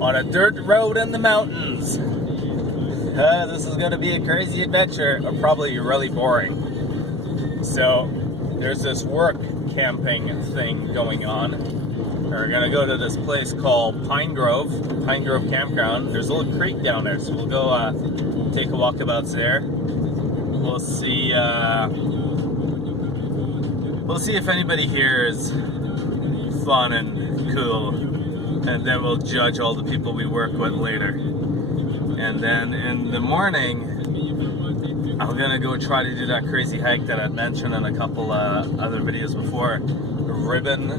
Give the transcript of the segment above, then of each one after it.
on a dirt road in the mountains. This is going to be a crazy adventure, or probably really boring. So, there's this work camping thing going on. We're going to go to this place called Pine Grove Campground. There's a little creek down there, so we'll go take a walkabout there. We'll see if anybody here is fun and cool, and then we'll judge all the people we work with later. And then in the morning, I'm gonna go try to do that crazy hike that I'd mentioned in a couple other videos before. Ribbon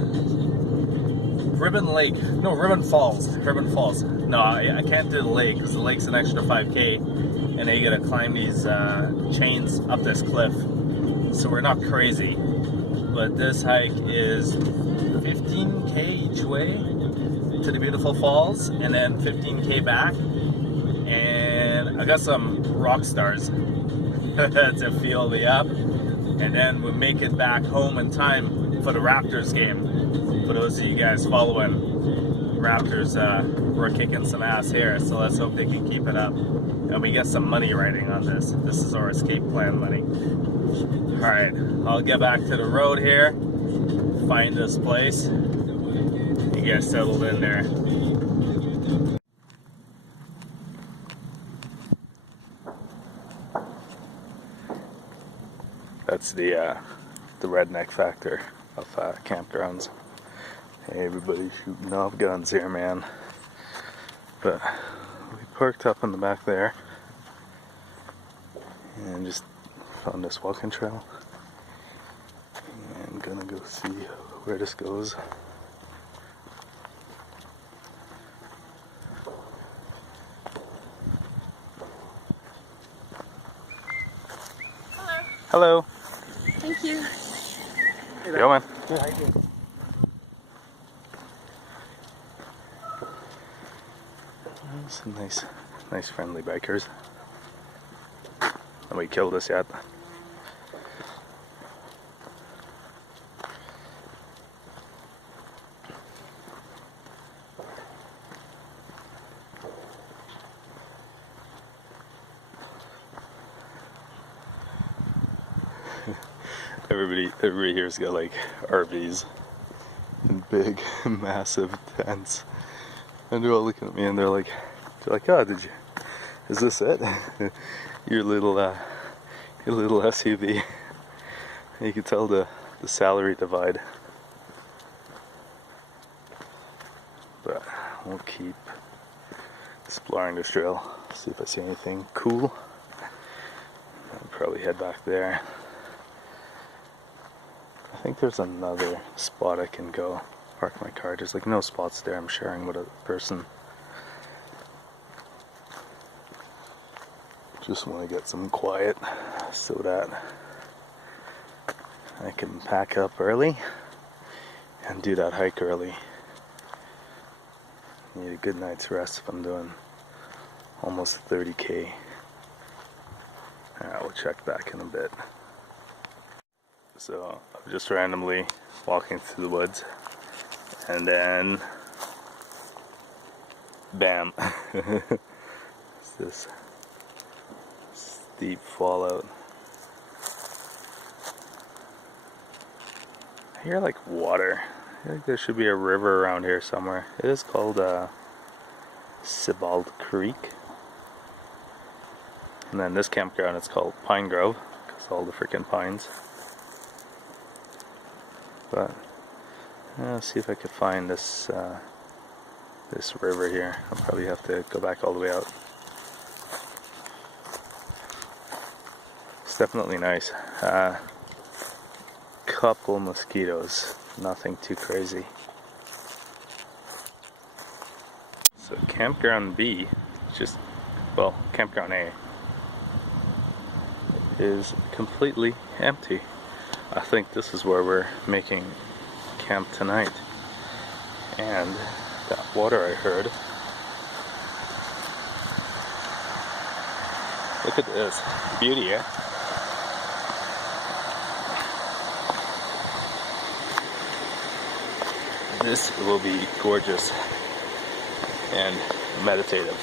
Falls. No, I can't do the lake because the lake's an extra 5K, and then you gotta climb these chains up this cliff. So we're not crazy, but this hike is 15K each way to the beautiful falls, and then 15K back. And I got some rock stars to fuel me up, and then we'll make it back home in time for the Raptors game. For those of you guys following, Raptors were kicking some ass here, so let's hope they can keep it up. And we get some money riding on this. This is our escape plan money. Alright, I'll get back to the road here, find this place, and get settled in there. That's the redneck factor of campgrounds. Hey, everybody's shooting off guns here, man. But we parked up in the back there and just found this walking trail. And gonna go see where this goes. Hello. Thank you. Hey, yo, man. Good, how you doing? Some nice friendly bikers. Nobody killed us yet. Everybody here's got like RVs and big, massive tents, and they're all looking at me and they're like, "Oh, is this it? your little SUV?" And you can tell the salary divide. But we'll keep exploring this trail, see if I see anything cool. I'll probably head back there. I think there's another spot I can go park my car. There's like no spots there. I'm sharing with a person. Just want to get some quiet so that I can pack up early and do that hike early. Need a good night's rest if I'm doing almost 30K. We'll check back in a bit. So I'm just randomly walking through the woods, and then bam, it's this steep fallout. I hear like water. I think there should be a river around here somewhere. It is called Sebald Creek. And then this campground, it's called Pine Grove, because all the freaking pines. But I'll see if I could find this this river here. I'll probably have to go back all the way out. It's definitely nice. Couple mosquitoes, nothing too crazy. So campground B, campground A is completely empty. I think this is where we're making camp tonight. And that water I heard. Look at this beauty, eh? This will be gorgeous. and meditative.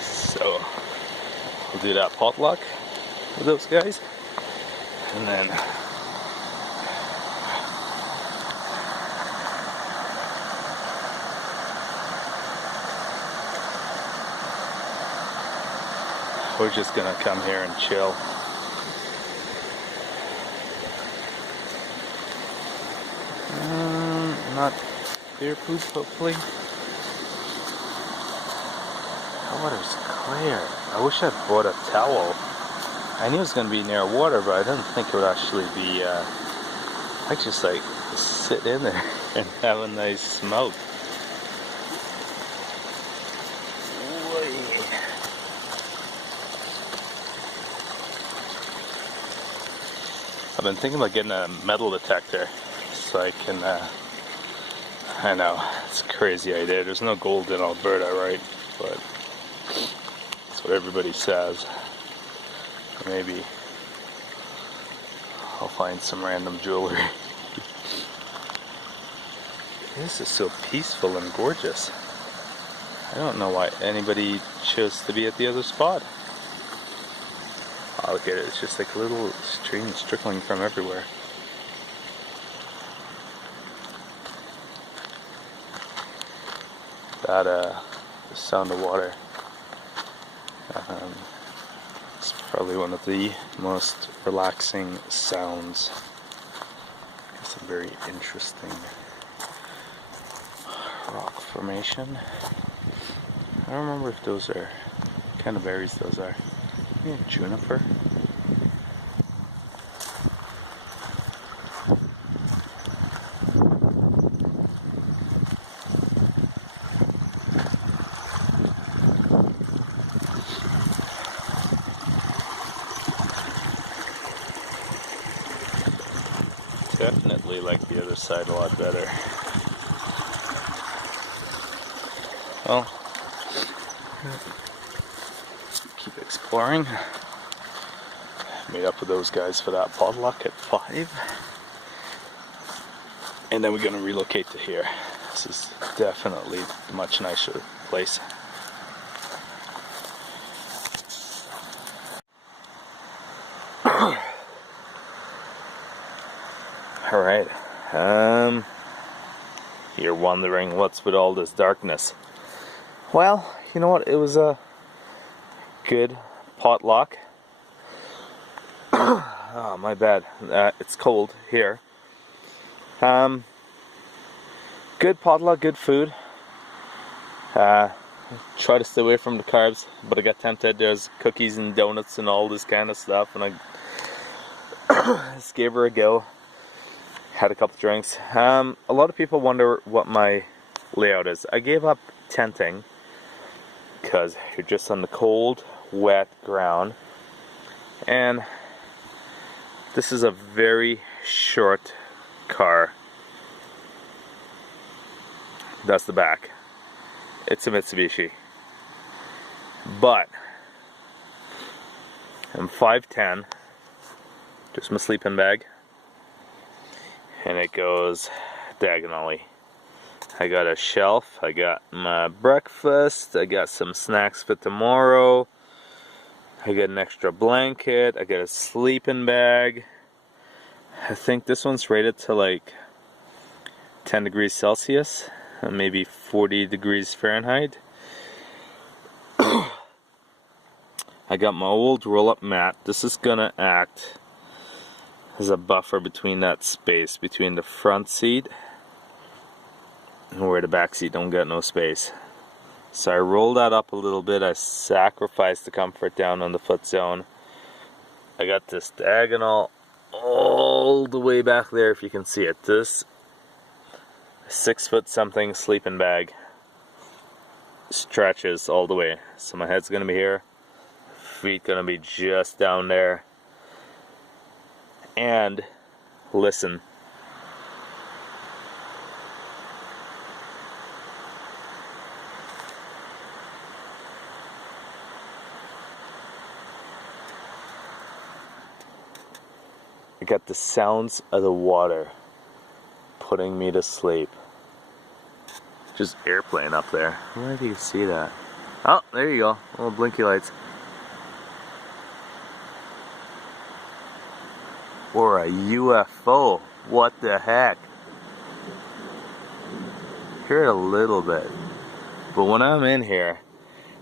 So we'll do that potluck with those guys, and then we're just gonna come here and chill. Not beer food, hopefully. The water's clear. I wish I'd bought a towel. I knew it was gonna be near water, but I didn't think it would actually be. I just like sit in there and have a nice smoke. I've been thinking about getting a metal detector so I can, I know, it's a crazy idea. There's no gold in Alberta, right? But that's what everybody says. Maybe I'll find some random jewelry. This is so peaceful and gorgeous. I don't know why anybody chose to be at the other spot. Oh, look at it, it's just like little streams trickling from everywhere. That, the sound of water. It's probably one of the most relaxing sounds. It's a very interesting rock formation. I don't remember if those are, what kind of berries those are. Maybe juniper? Definitely like the other side a lot better. Well, keep exploring. Meet up with those guys for that potluck at 5. And then we're going to relocate to here. This is definitely a much nicer place. Alright, you're wondering what's with all this darkness. Well, you know what, it was a good potluck. Oh, my bad, it's cold here. Good potluck, good food. Try to stay away from the carbs, but I got tempted. There's cookies and donuts and all this kind of stuff, and I just gave her a go. Had a couple drinks. A lot of people wonder what my layout is. I gave up tenting because you're just on the cold, wet ground, and this is a very short car. That's the back. It's a Mitsubishi, but I'm 5'10", just my sleeping bag, and it goes diagonally. I got a shelf, I got my breakfast, I got some snacks for tomorrow, I got an extra blanket, I got a sleeping bag. I think this one's rated to like 10 degrees Celsius, maybe 40 degrees Fahrenheit. I got my old roll-up mat. This is gonna act as a buffer between that space between the front seat and where the back seat don't get no space. So I rolled that up a little bit. I sacrificed the comfort down on the foot zone. I got this diagonal all the way back there, if you can see it. This 6 foot something sleeping bag stretches all the way. So my head's gonna be here, feet gonna be just down there. And listen. I got the sounds of the water putting me to sleep. Just airplane up there. I wonder if you can see that. Oh, there you go. Little blinky lights. Or a UFO. What the heck? Hear it a little bit. But when I'm in here,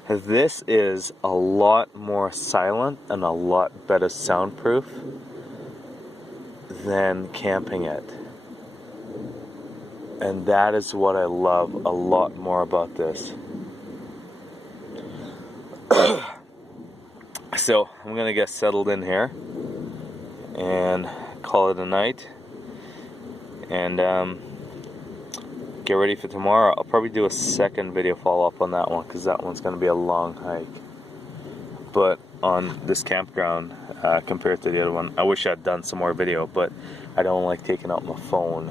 this is a lot more silent and a lot better soundproof than camping it. And that is what I love a lot more about this. So I'm gonna get settled in here and call it a night, and get ready for tomorrow. I'll probably do a second video follow-up on that one, because that one's gonna be a long hike. But on this campground, compared to the other one, I wish I'd done some more video, but I don't like taking out my phone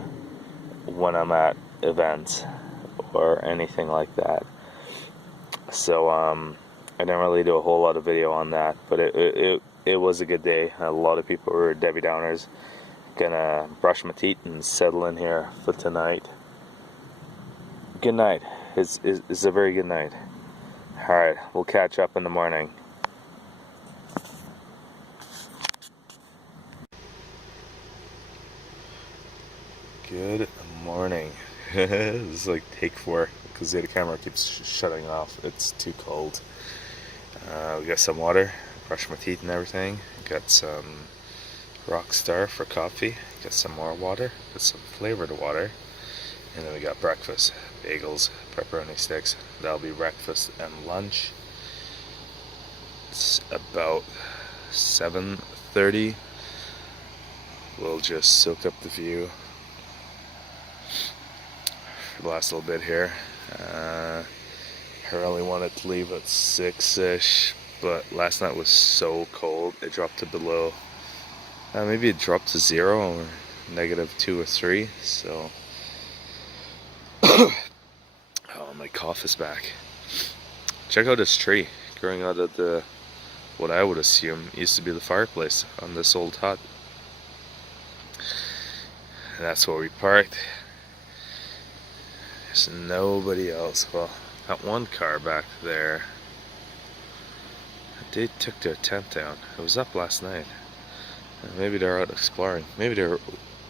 when I'm at events or anything like that. So I didn't really do a whole lot of video on that, but it was a good day. A lot of people were Debbie Downers. Gonna brush my teeth and settle in here for tonight. Good night. It's a very good night. Alright, we'll catch up in the morning. Good morning. This is like take 4 because the camera keeps shutting off. It's too cold. We got some water, brush my teeth and everything. Got some Rockstar for coffee. Got some more water, got some flavored water. And then we got breakfast, bagels, pepperoni sticks. That'll be breakfast and lunch. It's about 7:30. We'll just soak up the view for the last little bit here. I really wanted to leave at 6-ish, but last night was so cold. It dropped to below, maybe it dropped to 0 or -2 or 3. So, oh, my cough is back. Check out this tree growing out of the, what I would assume used to be the fireplace on this old hut. And that's where we parked. There's nobody else. Well, that one car back there, they took their tent down. It was up last night. Maybe they're out exploring. Maybe they're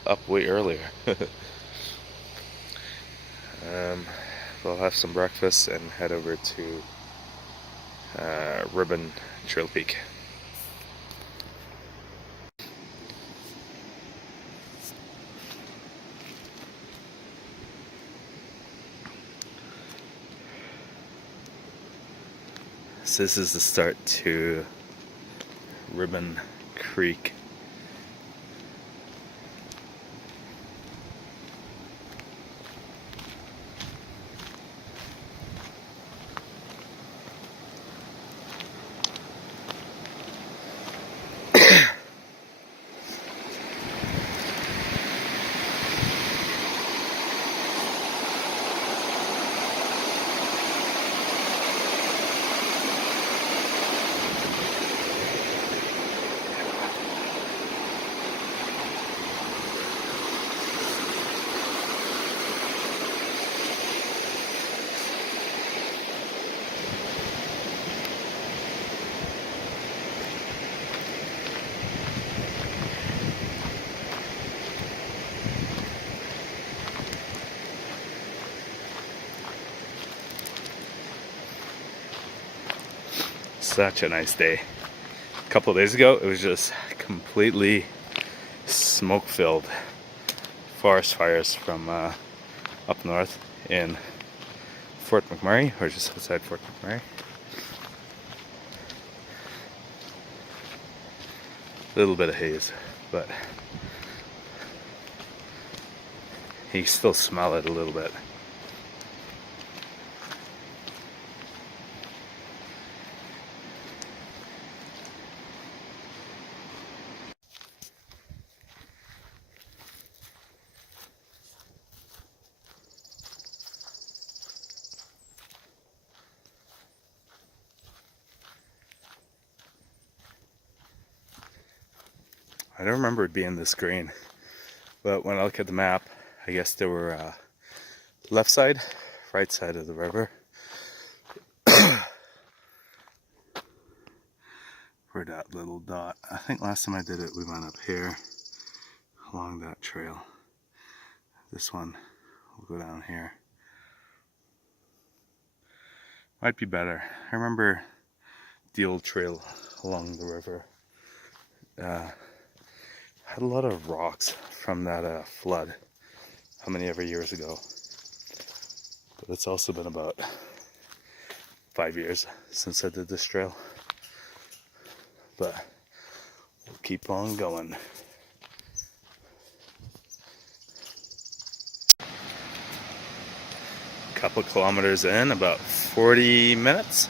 up way earlier. We'll have some breakfast and head over to Ribbon Trail Peak. So this is the start to Ribbon Creek. Such a nice day. A couple of days ago, it was just completely smoke-filled. Forest fires from up north in Fort McMurray, or just outside Fort McMurray. A little bit of haze, but you still smell it a little bit. I don't remember it being this green, but when I look at the map, I guess there were left side, right side of the river. Where that little dot. I think last time I did it, we went up here along that trail. This one will go down here. Might be better. I remember the old trail along the river had a lot of rocks from that flood how many ever years ago. But it's also been about 5 years since I did this trail. But we'll keep on going. Couple kilometers in, about 40 minutes.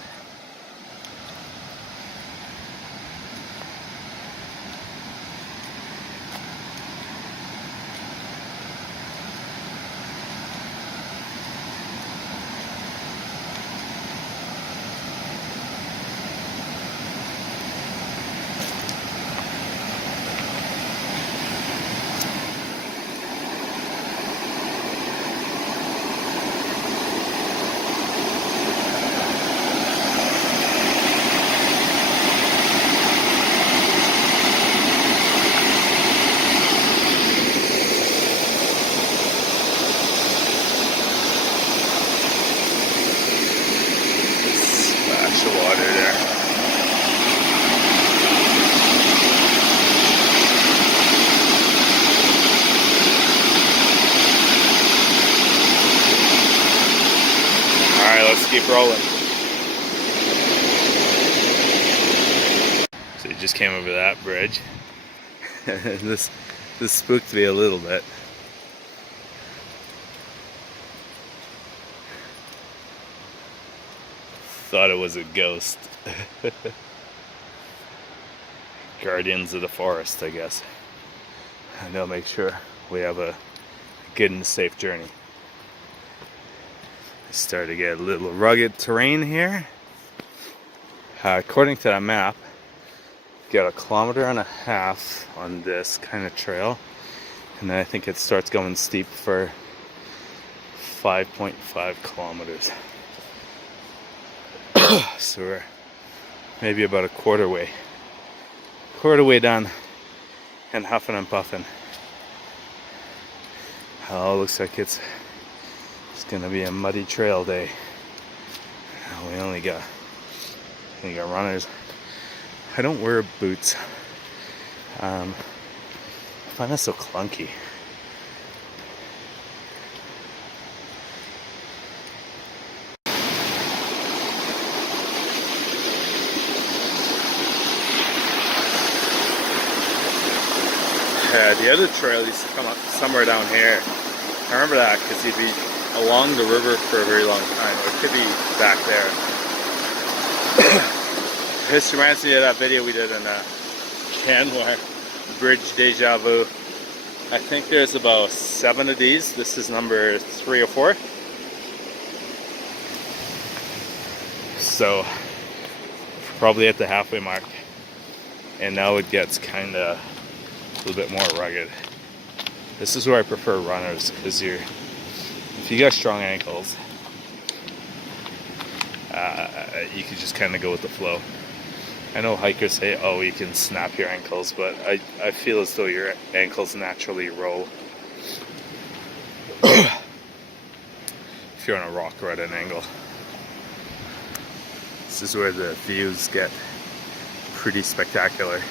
Keep rolling. So you just came over that bridge. This spooked me a little bit. Thought it was a ghost. Guardians of the forest, I guess. And they'll make sure we have a good and safe journey. Start to get a little rugged terrain here. According to that map, got 1.5 kilometers on this kind of trail, and then I think it starts going steep for 5.5 kilometers. So we're maybe about a quarter way done, and huffing and puffing. Oh, looks like it's gonna be a muddy trail day. We only got runners. I don't wear boots. I find that so clunky. The other trail used to come up somewhere down here. I remember that because you'd be along the river for a very long time. Or it could be back there. This reminds me of that video we did in Canmore, Bridge Deja Vu. I think there's about 7 of these. This is number 3 or 4. So probably at the halfway mark. And now it gets kind of a little bit more rugged. This is where I prefer runners, because if you got strong ankles, you can just kind of go with the flow. I know hikers say, oh, you can snap your ankles, but I feel as though your ankles naturally roll if you're on a rock or at an angle. This is where the views get pretty spectacular.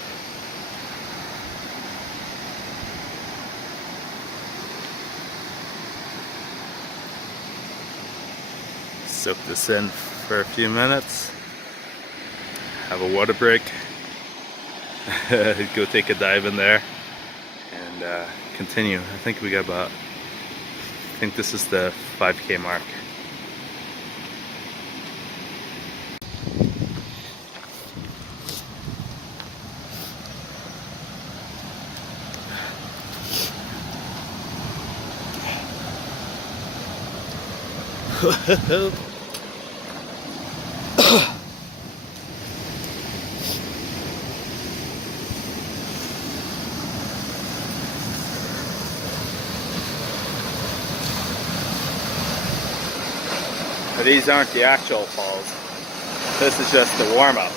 Soak this in for a few minutes, have a water break, go take a dive in there, and continue. I think this is the 5K mark. These aren't the actual falls. This is just the warm-up.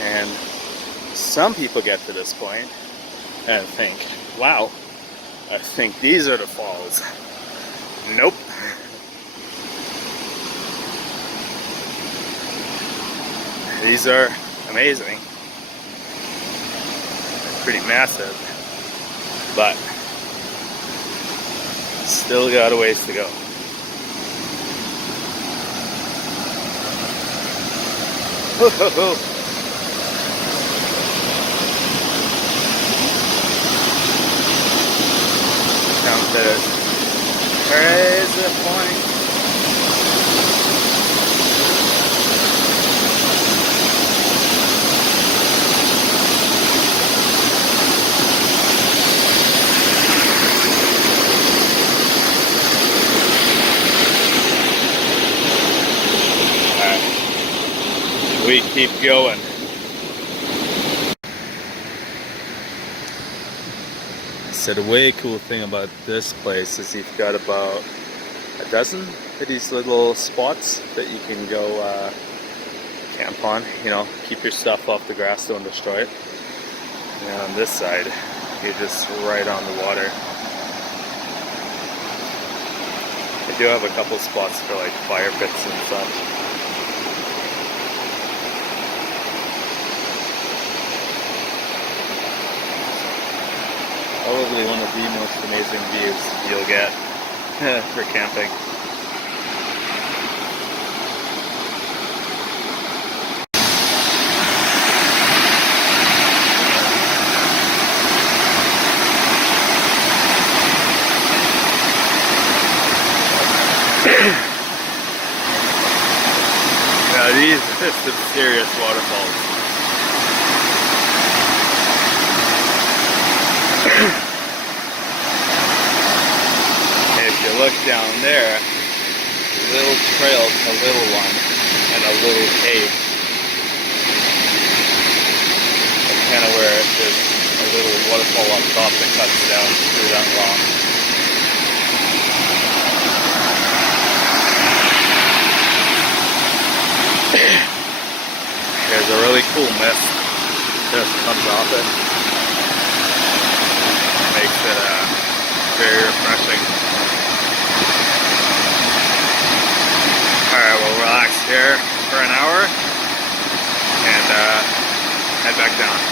And some people get to this point and think, wow, I think these are the falls. Nope. These are amazing. Pretty massive, but still got a ways to go. Whoa. Down to this crazy point. We keep going. So the way cool thing about this place is you've got about a dozen of these little spots that you can go camp on. You know, keep your stuff off the grass, don't destroy it. And on this side, you're just right on the water. They do have a couple spots for like fire pits and such. Probably one of the most amazing views you'll get for camping. Now these are some serious waterfalls. If you look down there, little trail to a little one and a little cave. That's kind of where there's a little waterfall on top that cuts down through that rock. There's a really cool mist that comes off it. Makes it very refreshing. Alright, we'll relax here for an hour and head back down.